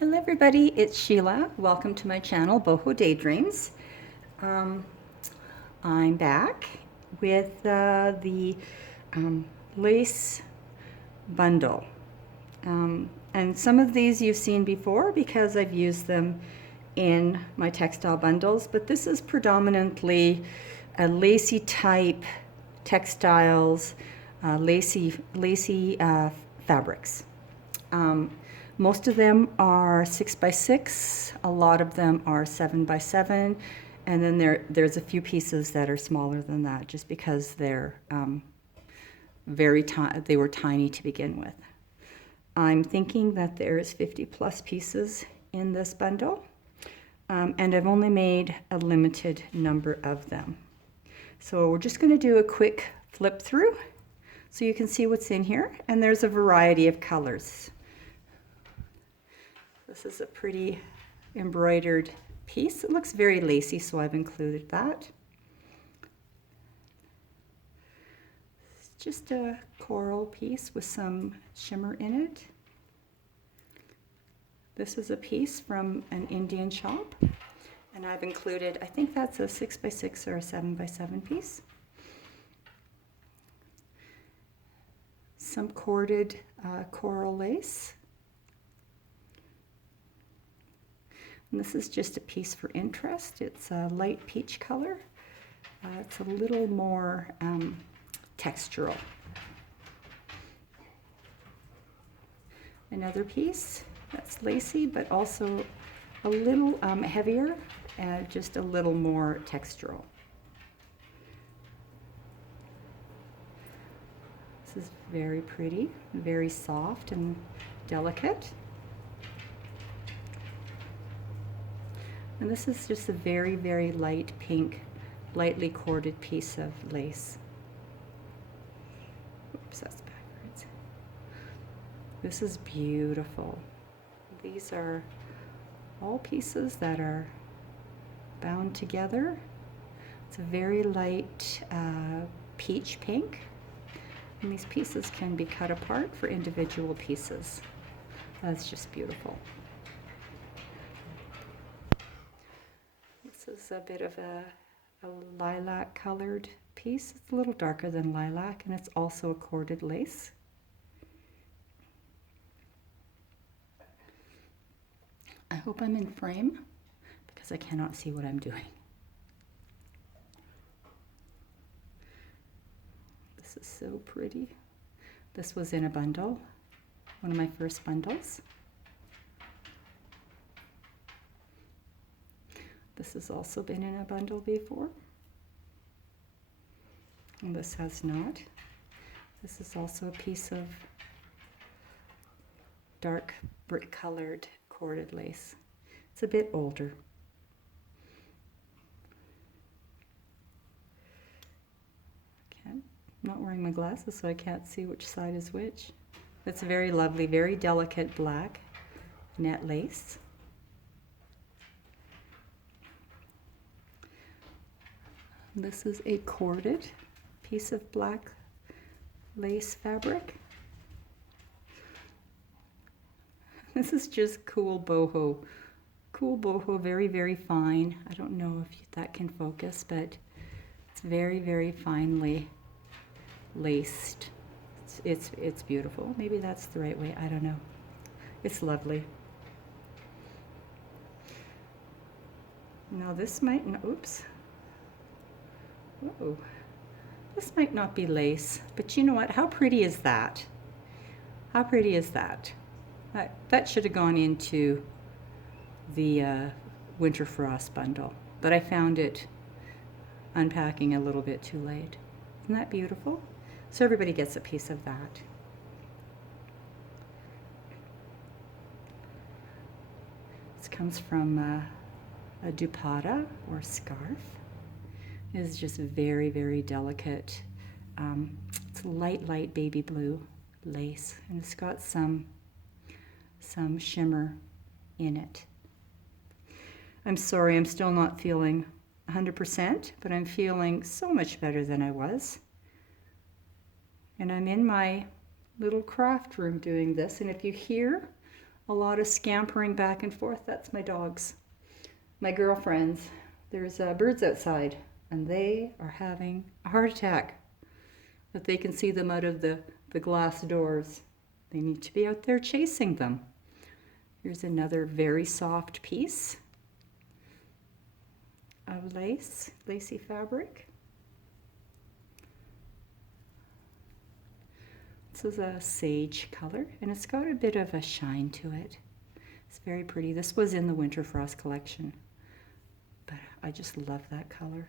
Hello everybody, it's Sheila. Welcome to my channel, Boho Daydreams. I'm back with the lace bundle. And some of these you've seen before because I've used them in my textile bundles, but this is predominantly a lacy type textiles, lacy fabrics. Most of them are 6x6, a lot of them are 7x7, and then there's a few pieces that are smaller than that just because they're they were tiny to begin with. I'm thinking that there's 50 plus pieces in this bundle, and I've only made a limited number of them. So we're just going to do a quick flip through so you can see what's in here, and there's a variety of colors. This is a pretty embroidered piece. It looks very lacy, so I've included that. It's just a coral piece with some shimmer in it. This is a piece from an Indian shop, and I've included, I think that's a 6x6 or a 7x7 piece. Some corded coral lace. And this is just a piece for interest. It's a light peach color. It's a little more textural. Another piece that's lacy, but also a little heavier and just a little more textural. This is very pretty, very soft and delicate. And this is just a very, very light pink, lightly corded piece of lace. Oops, that's backwards. This is beautiful. These are all pieces that are bound together. It's a very light peach pink. And these pieces can be cut apart for individual pieces. That's just beautiful. This is a bit of a lilac colored piece. It's a little darker than lilac, and it's also a corded lace. I hope I'm in frame because I cannot see what I'm doing. This is so pretty. This was in a bundle, one of my first bundles. This has also been in a bundle before, and this has not. This is also a piece of dark brick colored corded lace. It's a bit older. I'm not wearing my glasses, so I can't see which side is which. It's very lovely, very delicate black net lace. This is a corded piece of black lace fabric. This is just cool boho. Cool boho, very, very fine. I don't know if that can focus, but it's very, very finely laced. It's beautiful. Maybe that's the right way. I don't know. It's lovely. Now this might, oops. Whoa, this might not be lace, but you know what? How pretty is that? How pretty is that? That should have gone into the Winter Frost bundle, but I found it unpacking a little bit too late. Isn't that beautiful? So everybody gets a piece of that. This comes from a dupatta or scarf. It is just very, very delicate. It's light baby blue lace, and it's got some shimmer in it. I'm sorry, I'm still not feeling 100%, but I'm feeling so much better than I was. And I'm in my little craft room doing this, and if you hear a lot of scampering back and forth. That's my dogs. My girlfriends. There's birds outside, and they are having a heart attack. But they can see them out of the glass doors. They need to be out there chasing them. Here's another very soft piece of lace, lacy fabric. This is a sage color, and it's got a bit of a shine to it. It's very pretty. This was in the Winter Frost collection, but I just love that color.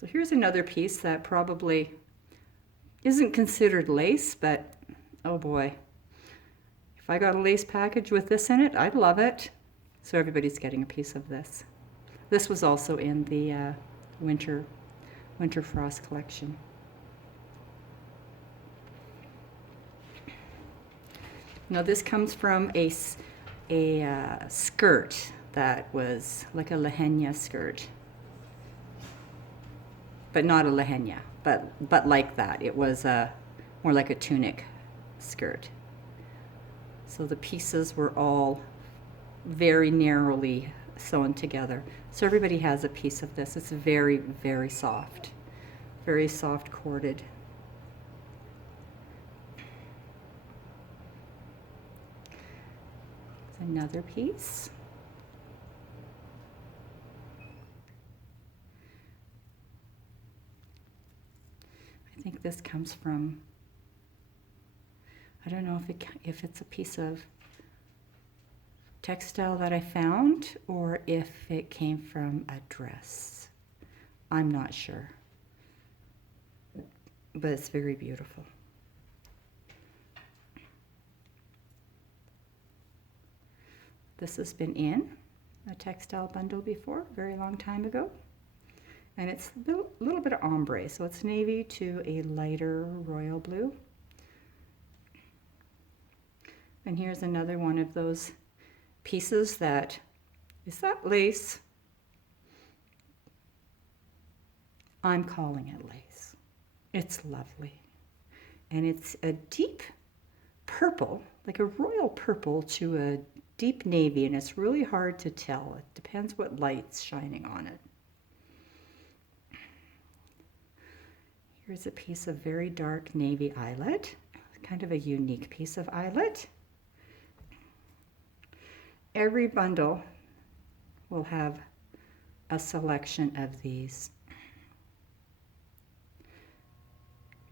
So here's another piece that probably isn't considered lace, but oh boy. If I got a lace package with this in it, I'd love it. So everybody's getting a piece of this. This was also in the Winter Frost collection. Now this comes from a skirt that was like a lehenia skirt. But not a lehenia, but like that. It was more like a tunic skirt. So the pieces were all very narrowly sewn together. So everybody has a piece of this. It's very, very soft corded. It's another piece. I think this comes from, I don't know if it's a piece of textile that I found or if it came from a dress. I'm not sure, but it's very beautiful. This has been in a textile bundle before, a very long time ago. And it's a little bit of ombre, so it's navy to a lighter royal blue. And here's another one of those pieces that, is that lace? I'm calling it lace. It's lovely. And it's a deep purple, like a royal purple to a deep navy, and it's really hard to tell. It depends what light's shining on it. Here's a piece of very dark navy eyelet, kind of a unique piece of eyelet. Every bundle will have a selection of these.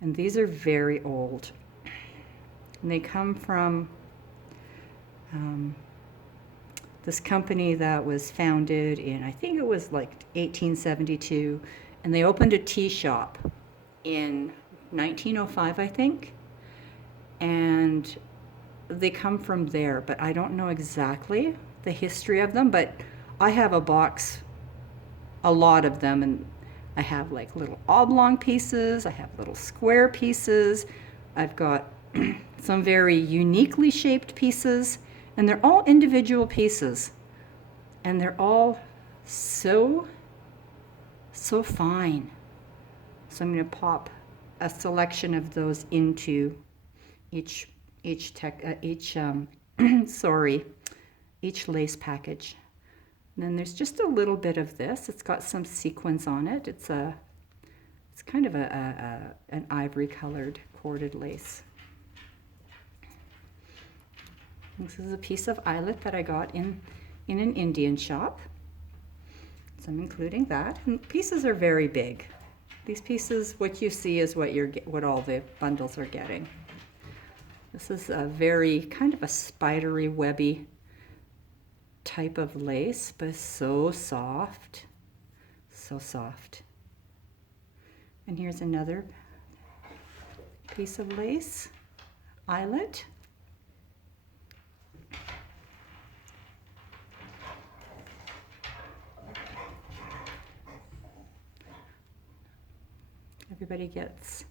And these are very old. And they come from this company that was founded in, I think it was like 1872, and they opened a tea shop in 1905, I think, and they come from there, but I don't know exactly the history of them, but I have a box, a lot of them, and I have like little oblong pieces, I have little square pieces, I've got some very uniquely shaped pieces, and they're all individual pieces, and they're all so fine. So I'm going to pop a selection of those into each lace package. And then there's just a little bit of this. It's got some sequins on it. It's kind of an ivory colored corded lace. This is a piece of eyelet that I got in an Indian shop. So I'm including that. And pieces are very big. These pieces, what you see is what all the bundles are getting. This is a very kind of a spidery, webby type of lace, but so soft, so soft. And here's another piece of lace, eyelet. Everybody gets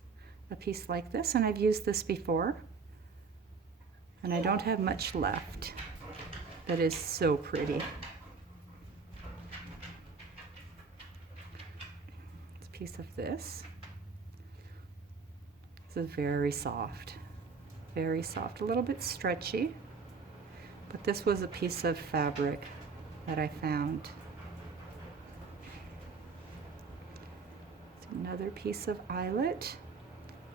a piece like this, and I've used this before, and I don't have much left. That is so pretty. It's a piece of this. This is very soft, very soft, a little bit stretchy, but this was a piece of fabric that I found. It's another piece of eyelet.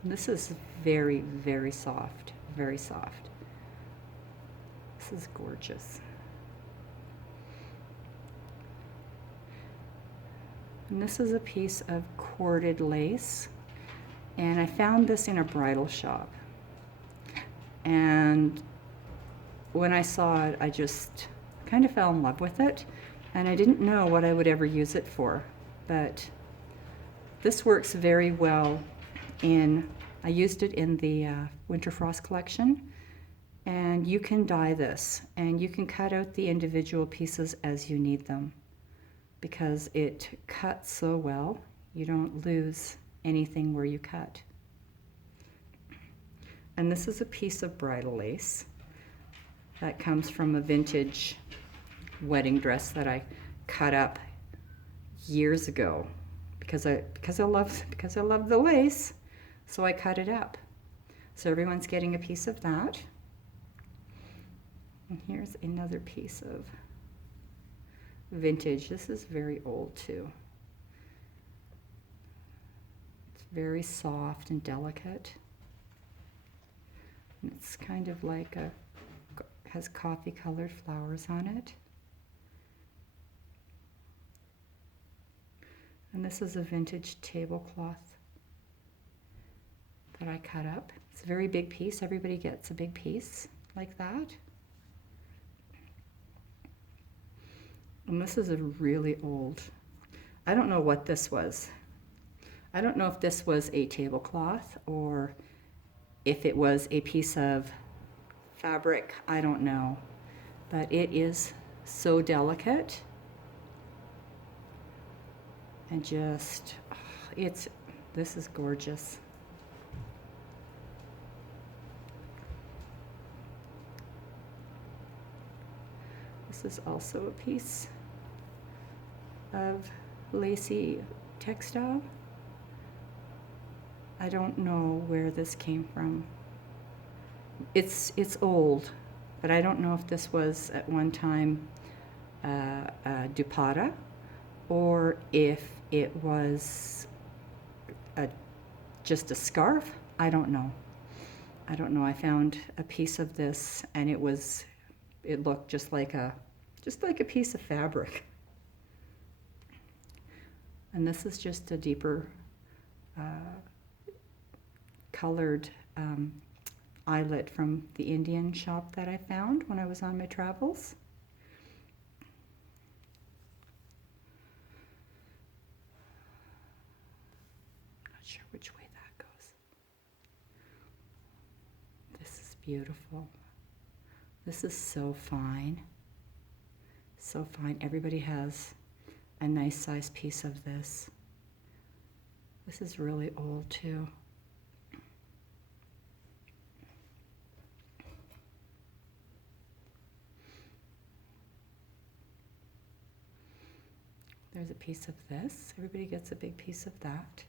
And this is very, very soft, very soft. This is gorgeous. And this is a piece of corded lace. And I found this in a bridal shop. And when I saw it, I just kind of fell in love with it. And I didn't know what I would ever use it for. But this works very well I used it in the Winter Frost collection. And you can dye this. And you can cut out the individual pieces as you need them, because it cuts so well. You don't lose anything where you cut. And this is a piece of bridal lace that comes from a vintage wedding dress that I cut up years ago because I love the lace, so I cut it up. So everyone's getting a piece of that. And here's another piece of vintage. This is very old too. It's very soft and delicate. And it's kind of like has coffee colored flowers on it. And this is a vintage tablecloth that I cut up. It's a very big piece. Everybody gets a big piece like that. And this is a really old, I don't know what this was. I don't know if this was a tablecloth or if it was a piece of fabric. I don't know. But it is so delicate. And just, this is gorgeous. This is also a piece of lacy textile. I don't know where this came from. It's old, but I don't know if this was at one time dupatta or if it was just a scarf. I don't know. I found a piece of this and it looked just like a piece of fabric. And this is just a deeper colored eyelet from the Indian shop that I found when I was on my travels. Not sure which way that goes. This is beautiful. This is so fine. So fine. Everybody has a nice size piece of this. This is really old too. There's a piece of this. Everybody gets a big piece of that.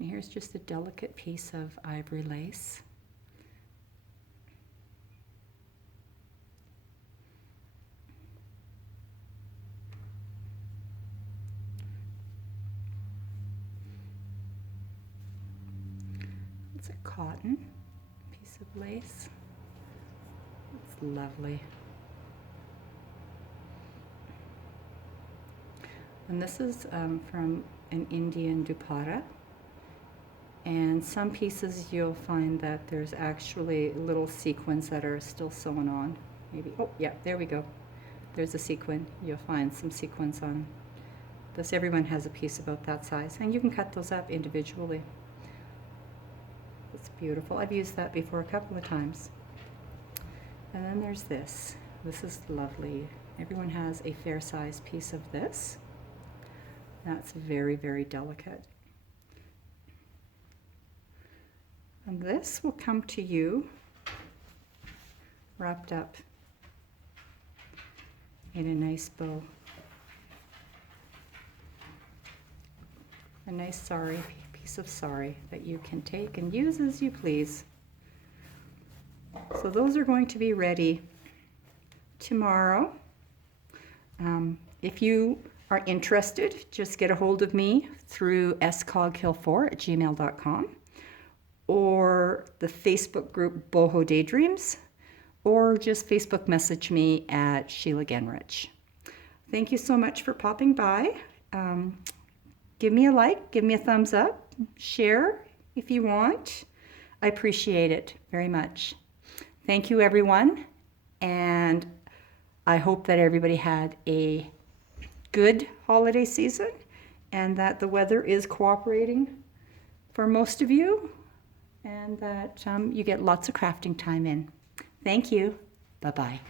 And here's just a delicate piece of ivory lace. It's a cotton piece of lace. It's lovely. And this is from an Indian dupatta. And some pieces you'll find that there's actually little sequins that are still sewn on. Maybe, oh yeah, there we go. There's a sequin. You'll find some sequins on this. Everyone has a piece about that size. And you can cut those up individually. It's beautiful. I've used that before a couple of times. And then there's this. This is lovely. Everyone has a fair size piece of this. That's very, very delicate. And this will come to you wrapped up in a nice bow. A nice sari piece of sari that you can take and use as you please. So those are going to be ready tomorrow. If you are interested, just get a hold of me through scoghill4@gmail.com or the Facebook group Boho Daydreams, or just Facebook message me at Sheila Genrich. Thank you so much for popping by. Give me a like, give me a thumbs up, share if you want. I appreciate it very much. Thank you, everyone, and I hope that everybody had a good holiday season and that the weather is cooperating for most of you, and that you get lots of crafting time in. Thank you. Bye-bye.